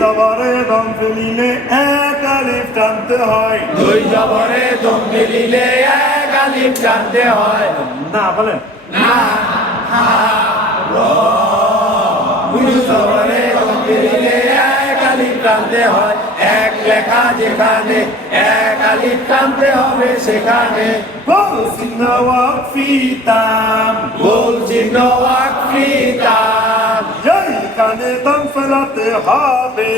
জবরে দম ফেলিলে এক আলিফ টানতে হয়। দুই জবরে দম ফেলিলে এক আলিফ টানতে হয়। না বলেন না হা র। দুই জবরে দম ফেলিলে এক আলিফ টানতে হয়। এক লেখা যেখানে এক আলিফ টানতে হবে সেখানে। গোল চিহ্ন ওয়াকফি তাম, গোল চিহ্ন ওয়াকফি তাম। এইখানে দম ফেলাতে হবে,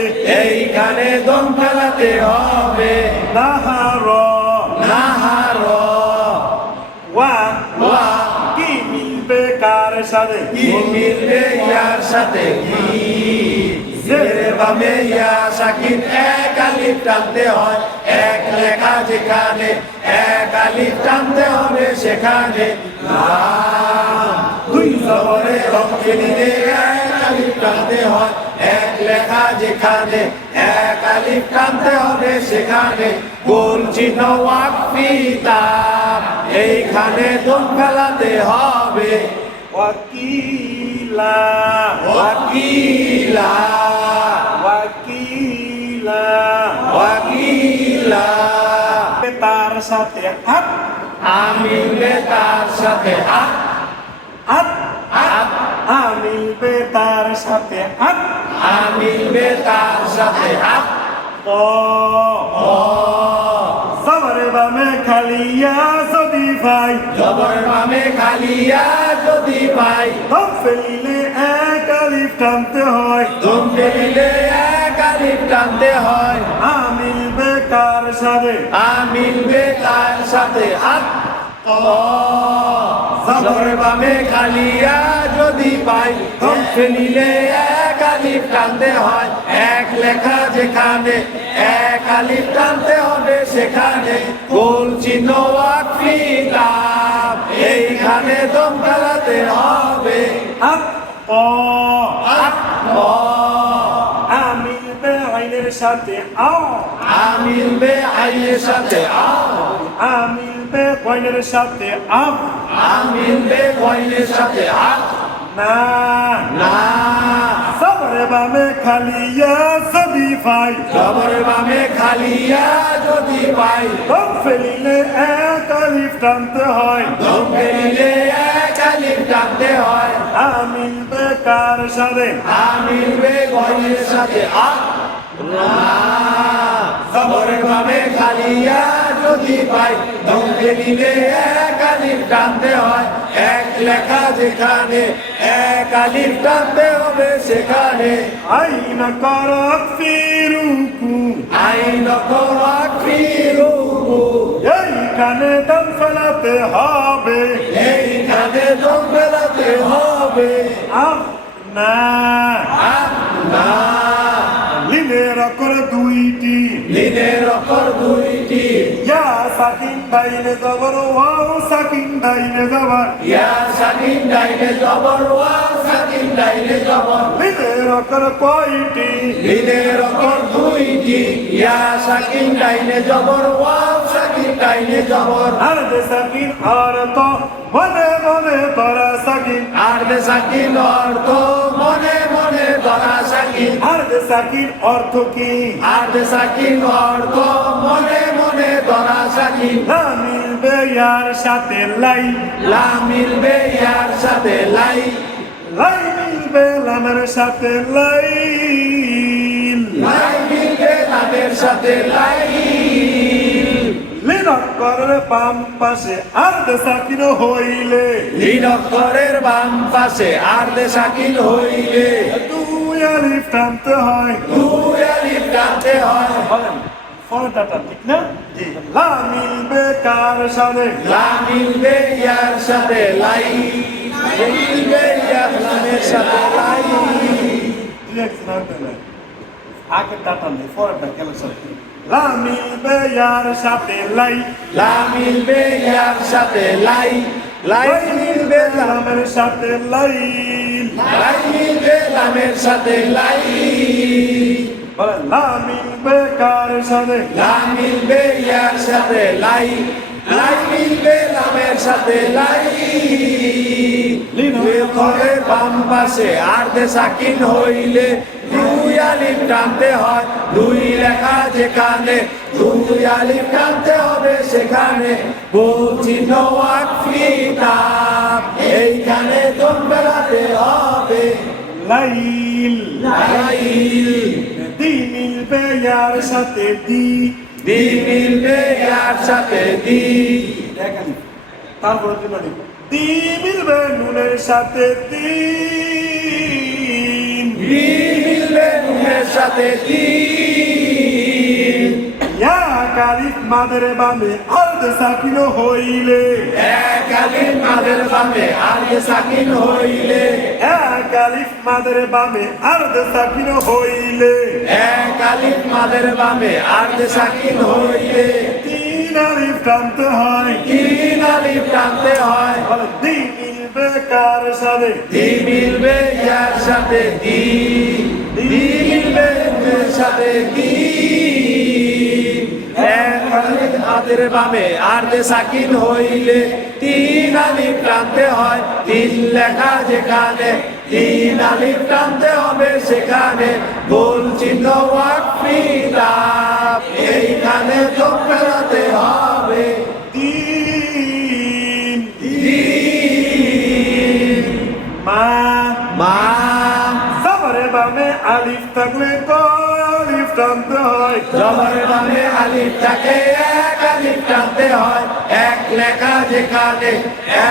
এইখানে দম ফেলাতে হবে। নাহার নাহার ওয়া ওয়া। কি মিলবে কার সাথে? কি মিলবে ইয়ার সাথে? কি জেরে বামে ইয়া সাকিন এক আলিফ টানতে হয়। এক লেখা যেখানে এক আলিফ টানতে হবে সেখানে। লাম দুই জবরে দম ফেলিলে এক আলিফ টানতে হয়। এক লেখা যেখানে এক আলিফ টানতে হবে সেখানে। গোল চিহ্ন ওয়াকফি তাম, এইখানে দম ফেলাতে হবে। ওয়াকিলা ওয়াকিলা ওয়াকিলা ওয়াকিলা। তার সাথে আত আমিলবে তার সাথে আত আত আত। আমিলবে তার সাথে আত আমিলবে তার সাথে আত। ও জবরে বামে খালিয়া যদি ভাই, জবর বামে খালিয়া যদি পাই। দম ফেলিলে এক আলিফ টানতে হয়। দম ফেলিলে এক আলিফ টানতে হয়। আমিলবে কার সাথে? আমিলবে তার সাথে আত। জবর বামে খালিয়া যদি পাই। দম ফেলিলে এক আলিফ টানতে হয়। এক লেখা যেখানে এক আলিফ টানতে হবে সেখানে। গোল চিহ্ন ওয়াকফি তাম, এইখানে দম ফেলাতে হবে। আত ও আত ক। আমিলবে আইনের সাথে আও, আমিলবে আইনের সাথে আও। আমিলবে কয়নের সাথে আম, আমিলবে কয়নের সাথে আত। না না জবরে বামে খালিয়া যদি ভাই, জবর বামে খালিয়া যদি পাই। দম ফেলিলে এক আলিফ টানতে হয়। দম ফেলিলে এক আলিফ টানতে হয়। আমিলবে কার সাথে? আমিলবে কয়নের সাথে আত। না জবর বামে খালিয়া যদি পাই। দম ফেলিলে এক আলিফ টানতে হয়। এক লেখা যেখানে এক আলিফ টানতে হবে সেখানে। আইন করক ফিরুকু, আইন ওয়াকফি রুকু, এইখানে দম ফেলাতে হবে। এইখানে দম ফেলাতে হবে। আম না আত না লিনের অক্ষর দুইটি, লিনের অক্ষর দুইটি। ইয়া সাকিন ডাইনে জবর ওয়াও সাকিন ডাইনে জবর, ইয়া সাকিন ডাইনে জবর ওয়া সাকিন ডাইনে জবর। লিনের অক্ষর কয়টি? লিনের অক্ষর দুইটি। ইয়া সাকিন ডাইনে জবর ওয়া সাকিন ডাইনে জবর। আর যে সাকিন আর তো মনে মনে তোরা সাকিন, আর দে সাকিন অর্থ মনে মনে ধরা সাকিন। আর যে সাকিন অর্থ কি? আর দে সাকিন অর্থ মনে মনে ধরা সাকিন। না মিলবে ইয়ার সাথে লাই, লা মিলবে ইয়ার সাথে লাই। লাই মিলবে লামের সাথে লাই, লাই মিলবে লামের সাথে লাই। লিন অক্ষরের বাম পাশে আর যে সাকিন হইলে, লিন অক্ষরের বাম পাশে আর দে সাকিন হইলে। দুই আলিফ টানতে হয়। দুই আলিফ টানতে হয়। বলেন ফরটাটা ঠিক না? জি। লা মিলবে কার সাথে? লা মিলবে ইয়ার সাথে লাই। মিলবে ইয়ার লামের সাথে লাই। আগে টাটা নেই ফরটা কেন সাথে? লা মিলবে ইয়ার সাথে লাই, লা মিলবে ইয়ার সাথে লাই। লাই মিলবে লামের সাথে লাই, লাই মিলবে লামের সাথে লাই। বলেন লা মিলবে কার সাথে? লা মিলবে ইয়ার সাথে লাই। লাই মিলবে লামের সাথে লাই। ঘরের বাম পাশে আর্ধে সাকিন হইলে দুই আলিফ টানতে হয় দুই লেখা যেখানে দুই আলিফ টানতে হবে সেখানে বলছি ওয়াকফিতাম এইখানে দম বেলাতে হবে লাইল লাইল দি মিলবে ইয়ার সাথে দি দি মিলবে ইয়ার সাথে দি এক আলিফ তারপরে তিন আলিফ দি মিলবে নুনের সাথে তিন দি মিলবে নুনের সাথে তিন ইয়া কালিফ মাদের বামে আর্ধ সাকিন হইলে এক আলিফ মাদের বামে আর্ধে সাকিন হইলে এক আলিফ মাদের বামে আর্ধ সাকিন হইলে এক আলিফ মাদের বামে আর্ধে সাকিন হইলে তিন আলিফ টানতে হয় তিন আলিফ টানতে হয় বলে দি মিলবে কার সাথে দি মিলবে ইয়ার সাথে দি দি মিলবে নুনের সাথে দি এক আলিফ মাদের বামে আর্ধে সাকিন হইলে তিন আলিফ টানতে হয় তিন লেখা যেখানে তিন আলিফ টানতে হবে সেখানে গোল চিহ্ন ওয়াকফিতাম এইখানে দম ফেরাতে হবে তিন তিন মা মা সাবরে বামে আলিফ থাকলে কয় আলিফ টানতে হয় জবরের বামে আলিফ থাকে এক আলিফ টানতে হয় এক লেখা যেখানে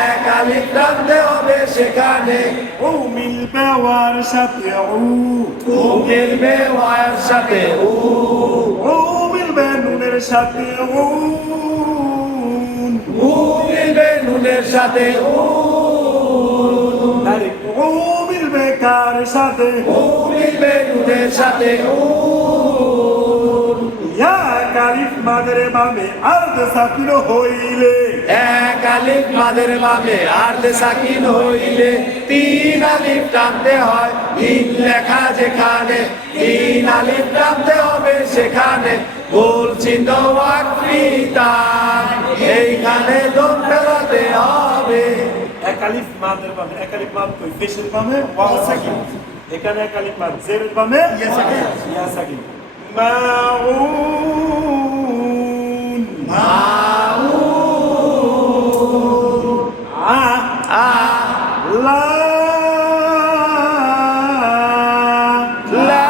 এক আলিফ টানতে হবে সেখানে ও মিলবে ওয়ার সাথে উ উ মিলবে ওয়ার সাথে উ ও মিলবে নুনের সাথে উ উ মিলবে নুনের সাথে উ ও মিলবে কার সাথে উ মিলবে নুনের সাথে উ ইয়া কালিফ মাদের বামে আর্ধ সাকিন হইলে এক আলিফ মাদের বামে আর্ধে সাকিন হইলে তিন আলিফ টানতে হয় তিন লেখা যেখানে তিন আলিফ টানতে হবে সেখানে গোল চিহ্ন ওয়াকফিতাম এইখানে দম ফেরাতে হবে এক আলিফ মাদের বামে এক আলিফ মাদ কই ফেসের বামে ওয়াও সাকিন এখানে এক আলিফ মাদ জেরের বামে ইয়া সাকিন মাউন আ আ লা লা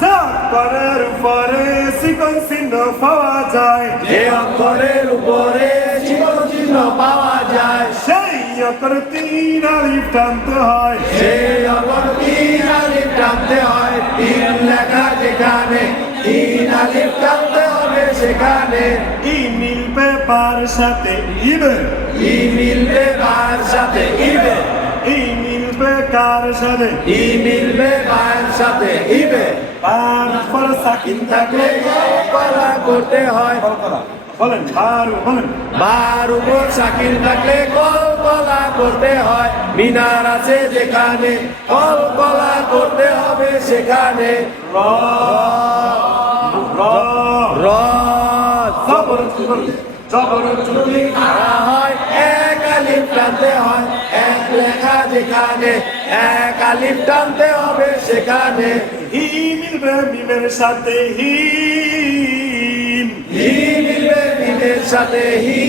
জাত করের উপরে সিকন চিহ্ন পাওয়া যায় যে অক্ষরের উপরে চিহ্ন চিহ্ন পাওয়া যায় সেই অক্ষর তিন আলিফ টানতে হয় যে অক্ষর তিন আলিফ টানতে হয় তিন লেখা যেখানে তিন আলিফ টানতে হবে সেখানে ই মিলবে পার সাথে ইবে ই মিলবে কার সাথে ইবে ই মিলবে কার সাথে ই মিলবে কার সাথে ইবে পার পর সাকিন থাকলে কলা করতে হয় বলেন পার বলেন বার উপর সাকিন থাকলে কলা করতে হয় মিনার আছে যেখানে কলা করতে হবে সেখানে র র র জবর জবর যদি খাড়া হয় এক আলিফ টানতে হয় এক লেখা যেখানে এক আলিফ টানতে হবে সেখানে হি মিলবে মিমের সাথে হিম হি মিলবে মিমের সাথে হি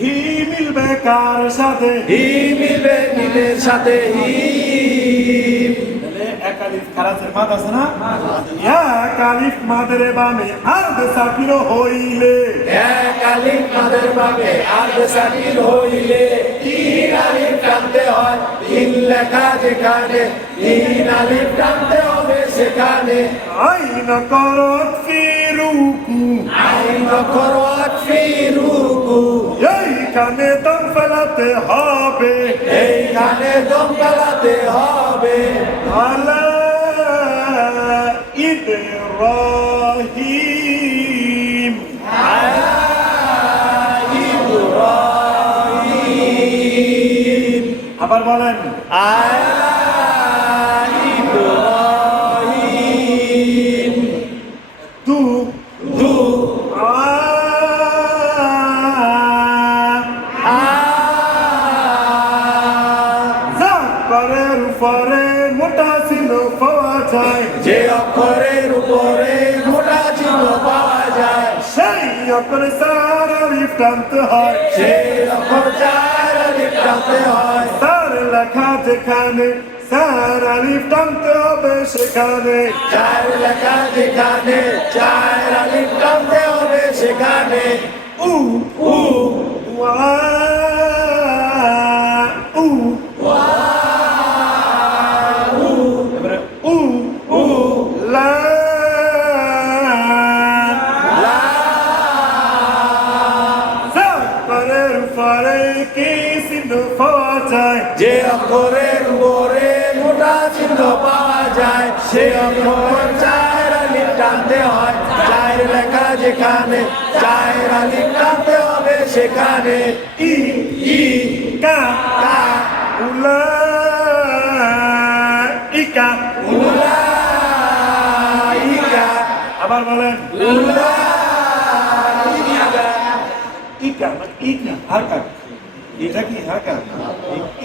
হি মিলবে কার সাথে হি মিলবে মিমের সাথে হি তাহলে এক আলিফ খারাজের মাদ আছে না ইয়া কালিফ মাদের বামে আর্ধ সাকিন হইলে এক আলিফ মাদের বামে আর্ধ সাকিন হইলে তিন আলিফ টানতে হয় তিন লেখা যেখানে তিন আলিফ টানতে হবে সেখানে আইন করত ফিরুকু আইন খরওয়াত ফি রুকু এইখানে দম ফেলাতে হবে এইখানে দম ফেলাতে হবে আলা ইব্রাহিম ইব্রাহিম আবার বলেন ইব্রাহিম তু দু আ যায় যে অক্ষরের উপরে মোটা চিহ্ন পাওয়া যায় সেই অক্ষরে চার আলিফ টানতে হয় সেই অক্ষর চার আলিফ টানতে হয় তার লেখা যেখানে চার আলিফ টানতে হবে সেখানে চার লেখা যেখানে চার আলিফ টানতে হবে সেখানে উ উ ওয়া উ এবারে উ উ লা লা পরের পরে কি চিহ্ন পাওয়া যায় যে অক্ষরের উপরে মোটা চিহ্ন পাওয়া যায় সে অক্ষর চার আলিফ টানতে হয় চার লেখা যেখানে চার আলিফ টানতে হবে সেখানে ই ই কা কা উলা ইকা উলা ইকা আবার বলেন উলা ইকা ইকা মানে ইকা হাকা এটা কি হাকা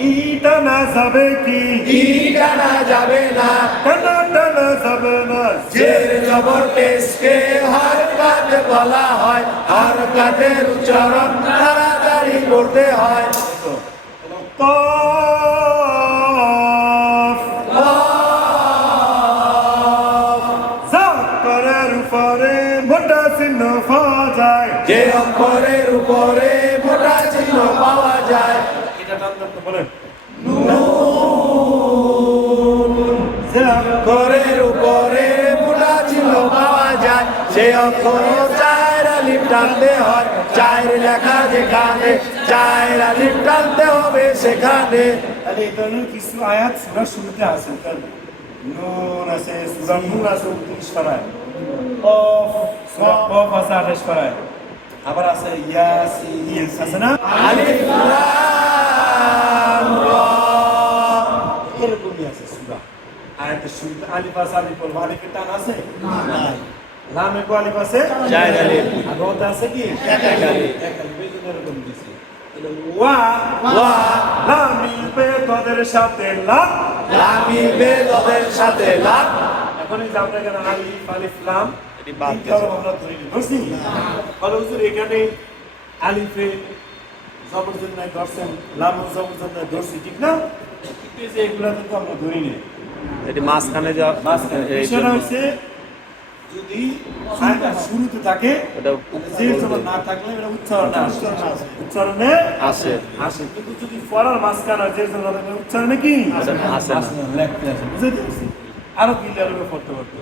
ইটা না যাবে কি ই টানা যাবে না টানা টানা যাবে না জের জবর পেশকে হরকত বলা হয় হরকতের উচ্চারণ তাড়াতাড়ি করতে হয় কফ জাকরের উপরে মোটা চিহ্ন পাওয়া যায় যে অক্ষরের উপরে মোটা চিহ্ন পাওয়া যায় এটা টান টান বলেন অক্ষরের উপরে মোটা চিহ্ন পাওয়া যায় সে অক্ষর চার আলিফ টানতে হয় চার লেখা যেখানে চার আলিফ টানতে হবে সেখানে তাহলে এই ধরনের কিছু আয়াত সূরার শুরুতে আছে নুন আছে সূরা নূর আছে 29 পারায় কফ সূরা কফ আছে 28 পারায় আবার আছে ইয়াসিন আছে না আলিফ লাম রা এরকমই আছে সূরা আয়াতের শুরুতে আলিফ আছে আলিফ বলবো আলিফের টান আছে নাই লামে কো আলিফ আছে চার আলিফ আর রতে আছে কি এক আলিফ এক আলিফ এই জন্য এরকম দিছি ওয়া ওয়া লা মিলবে তোদের সাথে লা লাম মিলবে তাদের সাথে লাম এখন এই যে আমরা এখানে আলিফ আলিফ লাম এটি বাদ তিনটা হরফ আমরা ধরে নিই ধরছি বলে হুজুর এখানে আলিফে জবর জন্য ধরছেন লাম জবর জন্য ধরছি ঠিক না কিন্তু এই যে এগুলা কিন্তু আমরা ধরি নেই এটি মাঝখানে যা বিষয়টা হচ্ছে যদি আয়াতটা শুরুতে থাকে ওটা যে জবর না থাকলে এটা উচ্চারণে আসে উচ্চারণে আসে আসে কিন্তু যদি পড়ার মাঝখানে যে জবর থাকলে উচ্চারণে কি আসে না। লেখতে আসে বুঝতে পারছি আরো ক্লিয়ার হবে পড়তে পড়তে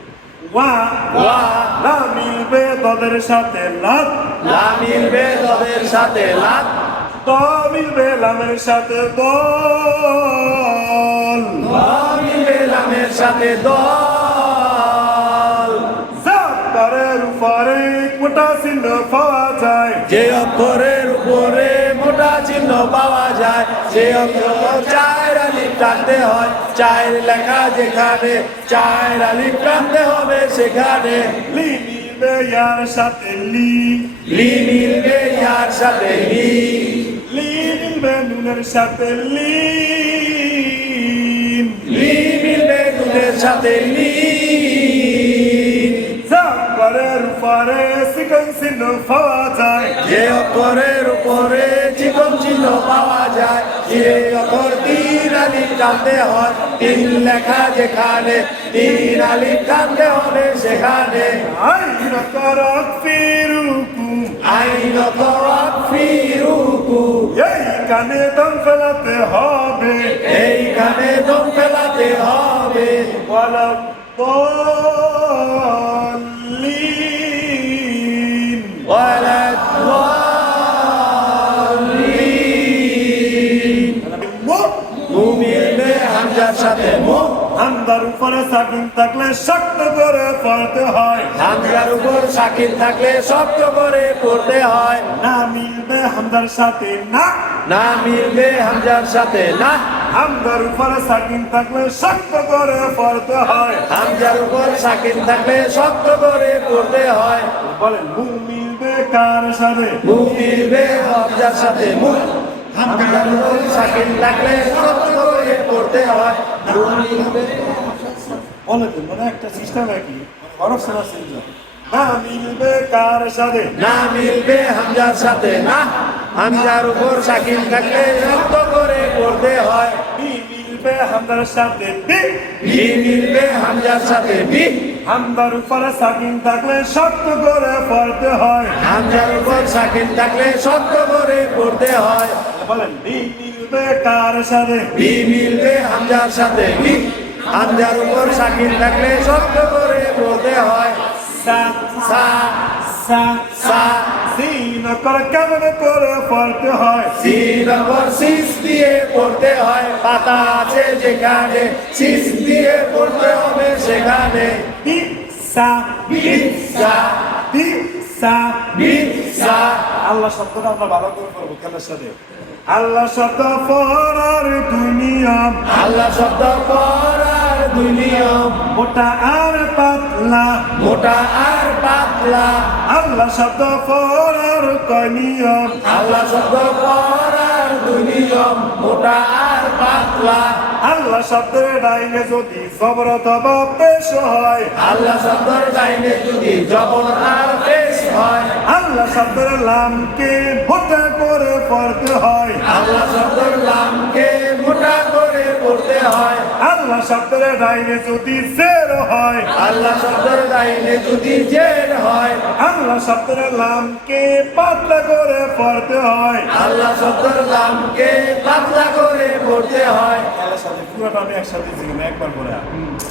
ওয়া ওয়া লা মিলবে তোদের সাথে লাত লাম মিলবে তাদের সাথে লাম ত মিলবে লামের সাথে দল লাম মিলবে লামের সাথে দল জাকরের উপরে মোটা চিহ্ন পাওয়া যায় যে অক্ষরের উপরে মোটা চিহ্ন পাওয়া যায় সে অক্ষর চার আলিফ টানতে হয় চার লেখা যেখানে চার আলিফ টানতে হবে সেখানে লি মিলবে ইয়ার সাথে লি লি মিলবে ইয়ার সাথে লি লি মিলবে নুনের সাথে লিন লি মিলবে নুনের সাথে লি জাকরের উপরে চিকন চিহ্ন পাওয়া যায় যে অক্ষরের উপরে চিকন চিহ্ন পাওয়া যায় সে অক্ষর তিন আলিফ টানতে হয় তিন লেখা যেখানে তিন আলিফ টানতে হবে সেখানে আইন করক ফিরুকু আইন তরাক ফি রুকু এই কানে দম ফেলাতে হবে এইখানে দম ফেলাতে হবে ওয়ালা দলিন ওয়ালা ضالين মু মিলবে হামজার সাথে মু হামদার উপরে সাকিন থাকলে শক্ত করে পড়তে হয় হামজার উপর সাকিন থাকলে শক্ত করে পড়তে হয় না মিলবে হামদার সাথে না না মিলবে হামজার সাথে না হামদার উপরে সাকিন থাকলে শক্ত করে পড়তে হয় হামজার উপর সাকিন থাকলে শক্ত করে পড়তে হয় বলেন মু মিলবে কার সাথে মু মিলবে হামজার সাথে মু হামজার উপর সাকিন থাকলে শক্ত করে পড়তে হয় মু মিলবে বলে দেন মানে একটা সিস্টেম কি হরফ শোনা চেঞ্জ না মিলবে কার সাথে না মিলবে হামজার সাথে না হামজার উপর সাকিন থাকলে শক্ত করে পড়তে হয় বি মিলবে হামদার সাথে বি বি মিলবে হামজার সাথে বি হামদার উপরে সাকিন থাকলে শক্ত করে পড়তে হয় হামজার উপর সাকিন থাকলে শক্ত করে পড়তে হয় বলেন বি মিলবে কার সাথে বি মিলবে হামজার সাথে বি হামজার উপর সাকিন থাকলে শক্ত করে পড়তে হয় সা সা সা সা সিন করে কেমন করে পড়তে হয় সিন উপর সিস দিয়ে পড়তে হয় পাতা আছে যেখানে সিস দিয়ে পড়তে হবে সেখানে বি সা বিসা বি সা বিসা আল্লাহ শব্দটা আমরা ভালো করে পড়বো খেলার সাথে আল্লাহ শব্দ পড়ার দুই নিয়ম আল্লাহ শব্দ পড়ার দুই নিয়ম মোটা আর পাতলা মোটা আর পাতলা আল্লাহ শব্দ পড়ার কয় নিয়ম আল্লাহ শব্দ পড়ার দুই নিয়ম মোটা আর পাতলা আল্লাহ শব্দের ডাইনে যদি জবর অথবা পেশ হয় আল্লাহ শব্দের ডাইনে যদি জবর আর পেশ হয় আল্লাহ শব্দের লামকে মোটা করে পড়তে হয় আল্লাহ শব্দের লামকে মোটা করে পড়তে হয় আল্লাহ শব্দের ডাইনে যদি জের হয় আল্লাহ শব্দের ডাইনে যদি জের হয় আল্লাহ শব্দের লামকে পাতলা করে পড়তে হয় আল্লাহ শব্দের লামকে পাতলা করে পড়তে হয় আল্লাহ সাথে পুরোটা আমি একসাথে জিজ্ঞেস একবার করে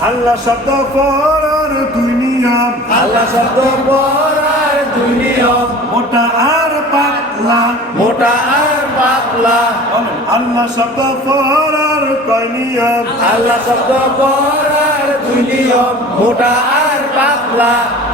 আল্লাহ শব্দ পড়ার দুই নিয়ম আল্লাহ শব্দ পড়ার দুই নিয়ম মোটা আর পাতলা মোটা আর পাতলা বলেন, আল্লাহ শব্দ পড়ার কয় নিয়ম আল্লাহ শব্দ পড়ার দুই নিয়ম মোটা আর পাতলা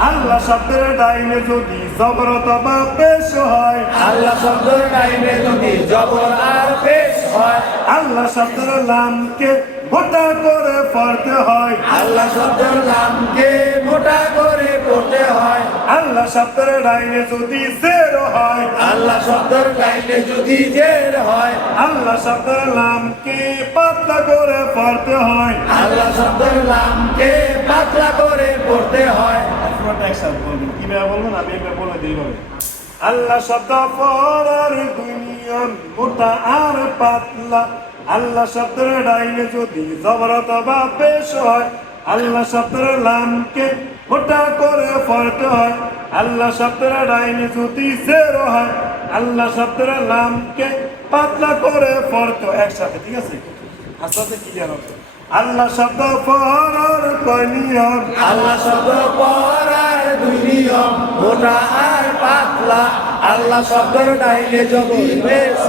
আল্লাহ শব্দের ডাইনে যদি জবর অথবা পেশ হয় আল্লাহ শব্দের ডাইনে যদি জবর আর পেশ হয় আল্লাহ শব্দের লামকে মোটা করে পড়তে হয় আল্লাহ শব্দের লামকে মোটা করে পড়তে হয় আল্লাহ শব্দের ডাইনে যদি জের হয় আল্লাহ শব্দের ডাইনে যদি জের হয় আল্লাহ শব্দের লামকে পাতলা করে পড়তে হয় আল্লাহ শব্দের লামকে পাতলা করে পড়তে হয় পুরোটা একসাথে বলবেন কিভাবে বলবেন আমি এবার বলে দিই বলে আল্লাহ শব্দ পড়ার দুই নিয়ম মোটা আর পাতলা আল্লাহ শব্দের ডাইনে যদি জবর অথবা পেশ হয় আল্লাহ শব্দের লামকে মোটা করে পড়তে হয় আল্লাহ শব্দের ডাইনে যদি জের হয় আল্লাহ শব্দের লামকে পাতলা করে পড়তে হয়। একসাথে ঠিক আছে আস্তে ক্লিয়ার হবে আল্লাহ শব্দ পড়ার কয় নিয়ম আল্লাহ শব্দ পড়ার দুই নিয়ম মোটা আর পাতলা আল্লাহ শব্দের ডাইনে যদি পেশ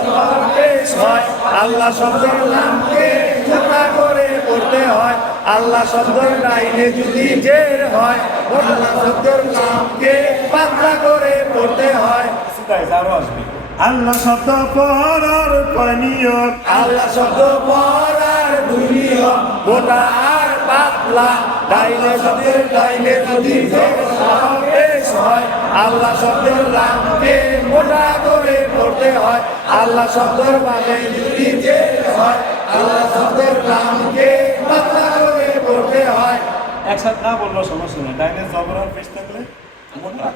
হয় আল্লাহ শব্দের লামকে মোটা করে পড়তে হয় আল্লাহ শব্দের ডাইনে যদি জের হয় আল্লাহ শব্দের লামকে পাতলা করে পড়তে হয় আরো আসবে আল্লাহ শব্দ পড়ার কয় নিয়ম আল্লাহ শব্দ পড়ার দুই নিয়ম মোটা আর পাতলা ডাইনে শব্দের ডাইনে যদি পেশ হয় আল্লাহ শব্দের লামকে মোটা করে পড়তে হয় আল্লাহ শব্দের বামে যদি জের হয় আল্লাহ শব্দের লামকে পাতলা করে পড়তে হয় একসাথে না বললেও সমস্যা নেই ডাইনে জবর আর পেশ থাকলে মোটা